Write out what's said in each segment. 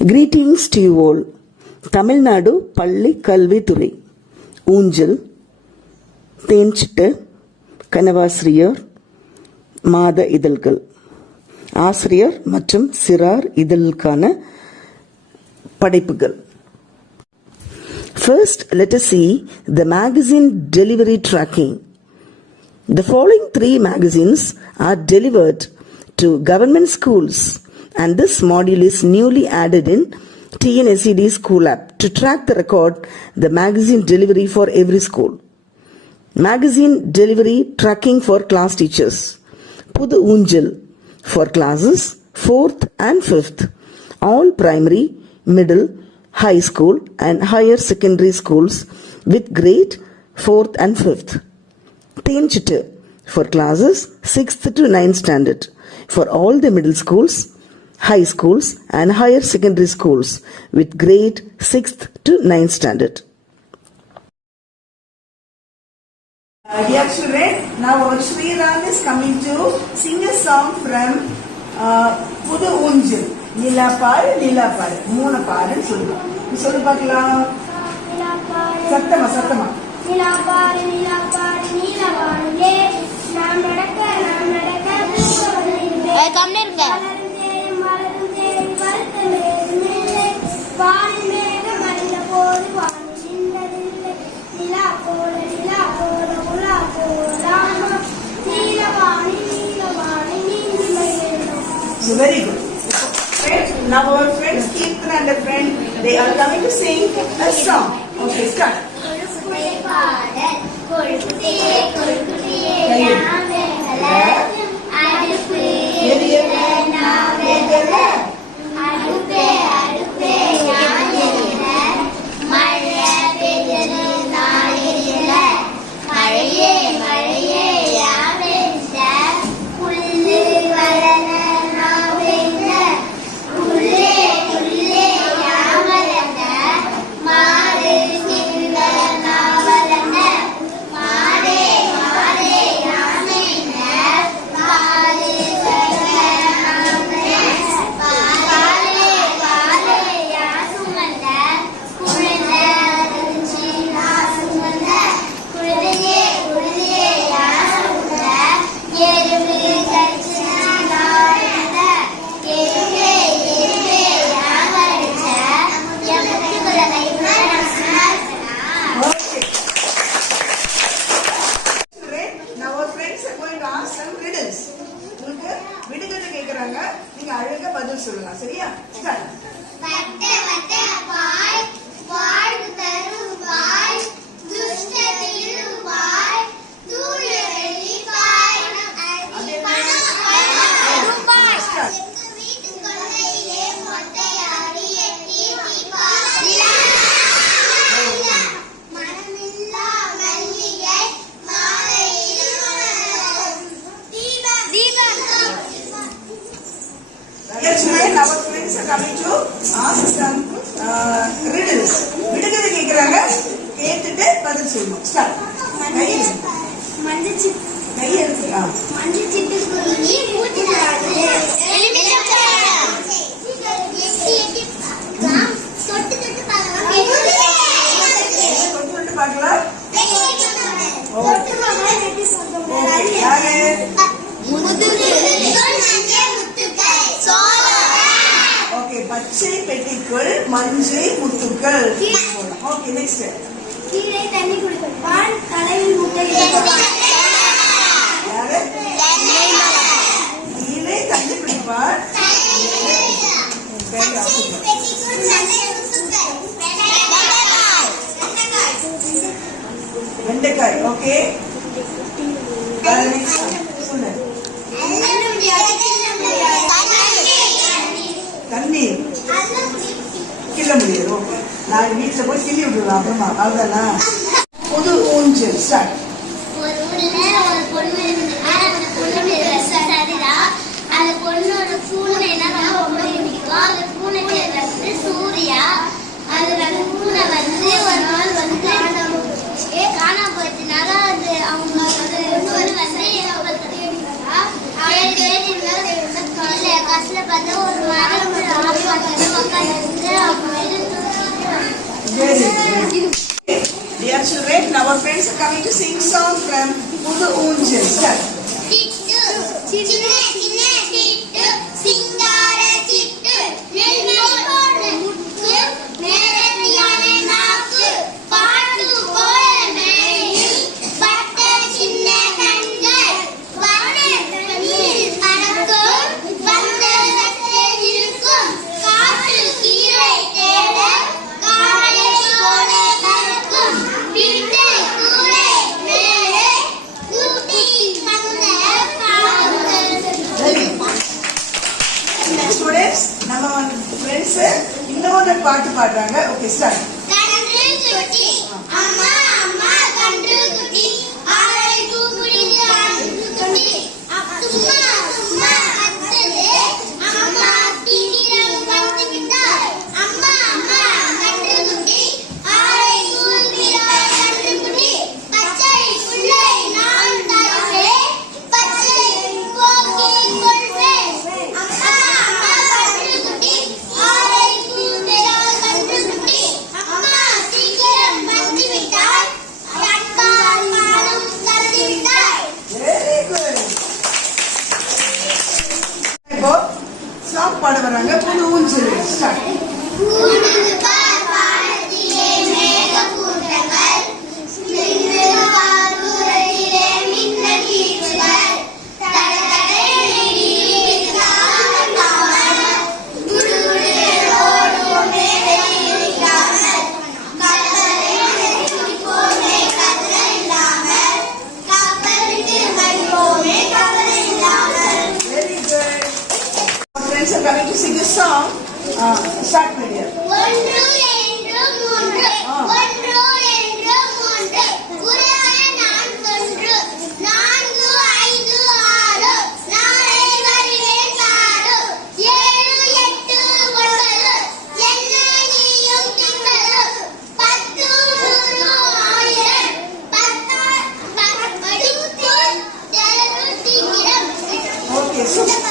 Greetings to you all. Tamil Nadu பள்ளி கல்வித்துறை ஊஞ்சல், தேன்சிட்டு, கனவாசிரியர், மாத இதழ்கள், ஆசிரியர் மற்றும் சிறார் இதழுக்கான படைப்புகள். First, let us see the magazine delivery tracking. The following 3 magazines are delivered to government schools, and this module is newly added in TNSED School App to track the record the magazine delivery for every school. Magazine delivery tracking for class teachers. Pudu Unjal for classes 4th and 5th, all primary, middle, high school and higher secondary schools with grade 4th and 5th. Tenchitte for classes 6th to 9th standard for all the middle schools, high schools and higher secondary schools with grade 6th to 9th standard. Dear children, now our Sri Ram is coming to sing a song from Pudu Unjal. Nilapal, Nilapal. 3 பாடல் சொல்லுவோம். சொல்லு பார்க்கலாம். சத்தமா. நிலாப்பாடு நிலாப்பாடு நீலவானிலே நாம் நடக்க கம்னருங்க வளரும் தேடி வருத்தமே வானில் மேகம் அறிந்த போது வானில் நின்றதில்லை நிலா போல உலா போலாம நீலவாணி நீந்தி மகிழ்ந்தோம். So very good. Friends, now our friends Kirtan and a friend, they are coming to sing a song. Okay, start. கொழுக்குட்டியே அடுப்பு அடுப்பே மழை பெய்தது நாளில மழையே யாவென்ற புல்லு வளர நாவென்ற புல்லே யாவளர்ந்த மாறு சிந்த நாவளர்ந்த மாடே யாமென்ற பாலு நீங்க அழகா பதில் சொல்லலாம். சரியா? Our friends are coming to ask some riddles. விடுகதை கேக்குறாங்க, கேட்டுட்டு பதில் சொல்லணும். ஸ்டார்ட். மஞ்சள் சிட்டுக்குருவி பூச்சிடாது தொட்டு பார்க்கலாம். ஓகே, பச்சை பெட்டிக்குள் மஞ்சை முத்துக்கள். Okay, next. கீழே தண்ணி குடிப்பான் தலையில் முட்டை யாரு? கீழே தண்ணி குடிப்பான் வெண்டைக்காய். ஓகே, சொல்லு. தண்ணி கிள்ள முடியாது. ஓகே, நான் வீட்டுல போய் கிள்ளி விட்டுருவேன் அப்புறமா. அவ்வளவுதான். புது ஊஞ்சல். ஸ்டார்ட். ஒரு ஊர்ல ஒரு பொண்ணு அந்த பொண்ணோட பூனை ரொம்ப பிடிக்கும். அந்த பூனை பேர் வந்து சூர்யா. அது பூனை வந்து ஒரு நாள் வந்து காணாம போயிடுச்சுனால அது அவங்க கஷ்டப்பட்டு ஒரு மரம் coming to sing song from Pudu Unjil. Start. சிட்டு சின்ன சின்ன சிட்டு சிங்கார சிட்டு நெல்மணி போல முத்து நேரடியான நாக்கு பாட்டு போல மேனி பட்ட சின்ன கண்கள் வண்ணத்தில் பறக்கும் வந்த சத்தில் இருக்கும் காற்று கீரை தேட காலை போல பறக்கும் வீட்டை கூரை மேலே ஊட்டி வந்த Students, நம்ம friends இன்னொரு பாட்டு பாடுறாங்க. Okay, start. கன்று குட்டி அம்மா அம்மா கன்று குட்டி ஆரை கூப்பிடுது ஆறு குட்டி சும்மா சும்மா அத்தது அம்மா தீரம் வந்து விட்டார் அம்மா அம்மா கன்று குட்டி ஆரை கூப்பிடுகிறார் கன்று குட்டி பச்சை புல்லை நான் தருவேன் பச்சை போக்கிக் கொள்வேன் அம்மா அம்மா கன்று குட்டி ஆரை கூப்பிடுகிறார் கன்று குட்டி அம்மா சீக்கிரம் வந்து விட்டாய் அன்பால் பாலும் தந்து விட்டாய் Very good. இப்போ song பாட வராங்க. புது ஊஞ்சல். Start. கூடுது பார் வானத்திலே மேகக்கூட்டங்கள் மின்னுது பார் தூரத்திலே மின்னல் கீற்றுகள் தடதடை நீடிக்காமல் குடுகுடு ஓடும் மேடையில் இல்லாமல் கல்லறை போமே கதிரை இல்லாமல் கப்பலுக்கு வைப்போமே கவலை இல்லாமல் Very good. Our friends are coming to sing a song. Start with you. ஒன்று என்று மூன்று ஒன்று என்று மூன்று உறவ நான் ஒன்று நான்கு ஐந்து ஆறு நாளை வருவேன் பாரு ஏழு எட்டு ஒன்பது என்ன நீயும் தின்பது பத்து நூறு ஆயிரம் படித்து தீவிரம் Okay, super.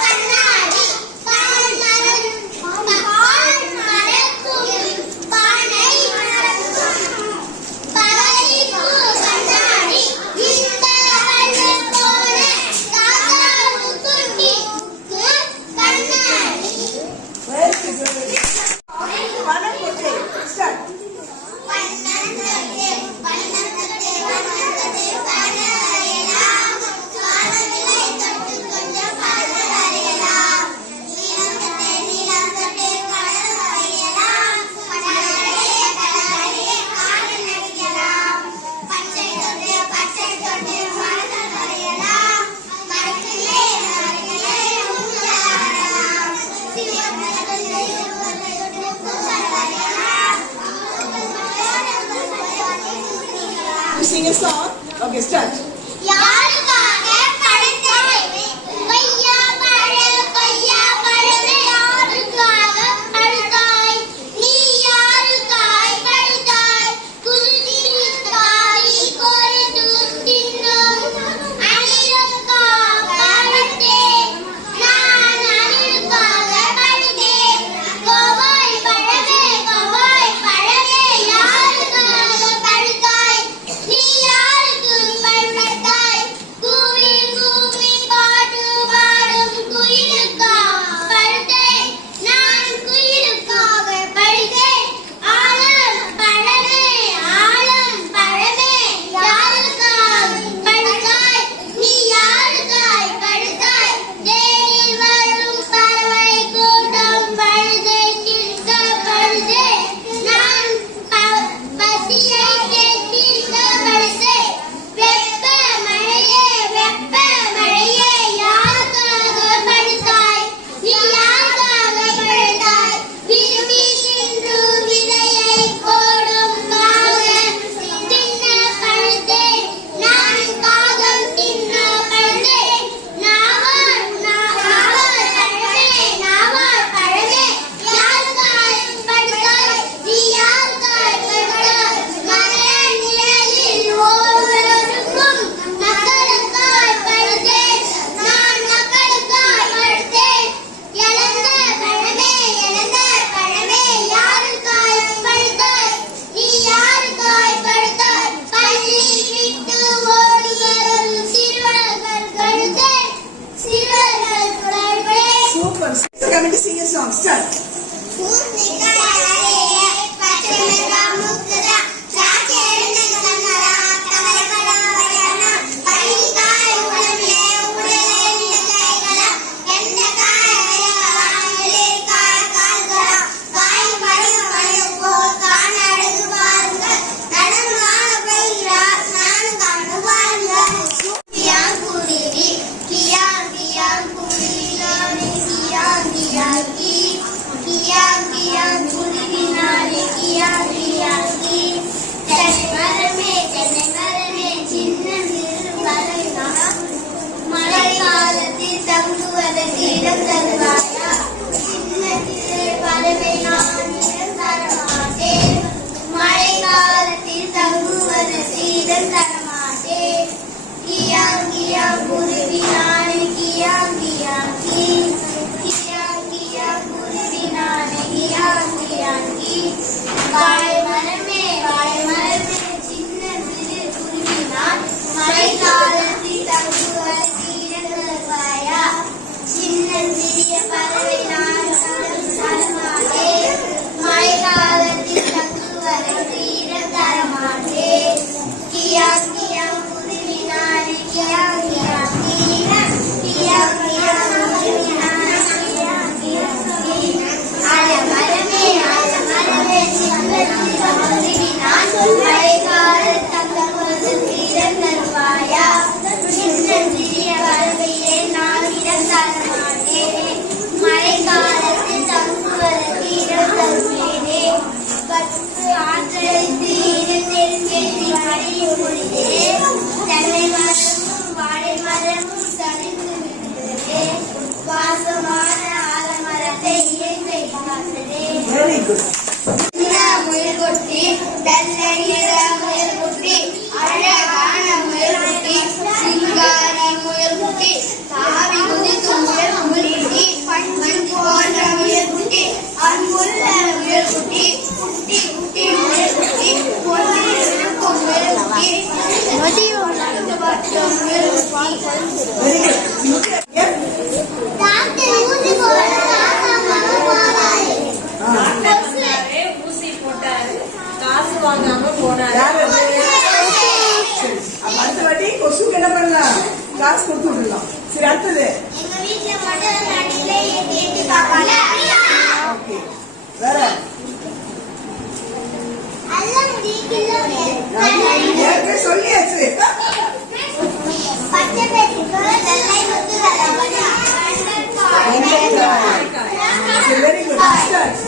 கண்ணாடி பால் மரக்கும் பானை பறைப்பு கண்ணாடி இந்த கண்ணு போன தாத்தா குட்டிக்கு கண்ணாடி Very good. வனம் கொட்டை. Start. வண்ணத்தட்டே வண்ணத்தட்டே வண்ணத்தட்டே பாடலாம் வானவிலை தொட்டு கொஞ்சம் பாடல் அறியலாம் நீலம் தட்டே கடல் அறியலாம் கடலறையே காடு நடிக்கலாம் பச்சை தொட்டு மரங்கள் அறியலாம் மரத்திலே உண்டாடலாம் சிவப்பு You sing a song. Okay, start. யாருக்காக படைத்தது கொய்யா பழமே யாருக்காக பழுத்தாய் நீ யாருக்காய் பழுத்தாய் குருதி காரி கொய்து தின்னும் அணிலுக்காக பழுத்தேன் நான் அணிலுக்காக பழுத்தேன் கோவாய் பழமே யாருக்காக பழுத்தாய் நீ யாருக்கு பழுத்தாய் coming to sing a song. Start. மழைக்காலத்தில் தங்குவதற்கு இடம் தருவாயா? சின்ன சிறு பறவை நான் இடம் தரமாட்டேன். மழைக்காலத்தில் தங்குவதற்கு இடம் தரமாட்டேன். கியாங் கியாங் குருவி நானே கியாங் கியாங் கி. கியாங் கியாங் குருவி நானே கியாங் கியாங் கி. வாழை மரமே சின்ன சிறு குருவி நான். மழைக்காலத்தில் தங்குவதற்கு இடம் தருவாயா? சின்ன சிறிய பறவை நான் தரமாட்டேன். மழைக்காலத்தில் தங்குவதற்கு இடம் தரமாட்டேன். கியாங் கியாங் குருவி நானே கியாங் கியாங் கி. கியாங் கியாங் குருவி நானே கியாங் கியாங் கி. மரமே சின்ன சிறிய குருவி நான். மழைக்காலத்தில் தங்குவதற்கு இடம் தருவாயா? சின்ன சிறிய பறவையே நான் இடம் தரமாட்டேன். மழைக்காலத்தில் தங்குவதற்கு இடம் தருவேனே. பத்து ஆற்றலைத்து இருந்தேன் கேள்வி மழையும் பொழுதே. தென்னை மரமும் வாழை மரமும் தனித்து விடுகிறதே. வாசமான ஆலமரத்தை இயற்கை காத்ததே. Very good. முயல் குட்டி வெள்ளை நிற முயல் குட்டி அழகான முயல் குட்டி சிங்கார முயல் குட்டி தாவி குதிக்கும் முயல் குட்டி பஞ்சு போன்ற முயல் குட்டி அன்புள்ள முயல் குட்டி குட்டி குட்டி முயல் குட்டி பொன்னில் இருக்கும் முயல் குட்டி மதியோடு பட்டும் முயல் குட்டி. Very good. Look at here. Doctor ஊசி போட போவாரு. ஊசி போட்டாரு, காசு வாங்காம போனாரு. யார் அது? சரி. அப்ப அடுத்த வாட்டி கொசுக்கு என்ன பண்ணலாம்? காசு கொடுத்து விடலாம். சரி, அடுத்தது. எங்க வீட்ல மட்டும் அடியில ஏத்தி பாப்பாங்க. ஓகே. வேற? அல்லம் வீக்கில ஏற்கனவே சொல்லியாச்சு. பச்சை பெட்டிக்கு வெள்ளை முத்து வரவங்க. Very good. Start.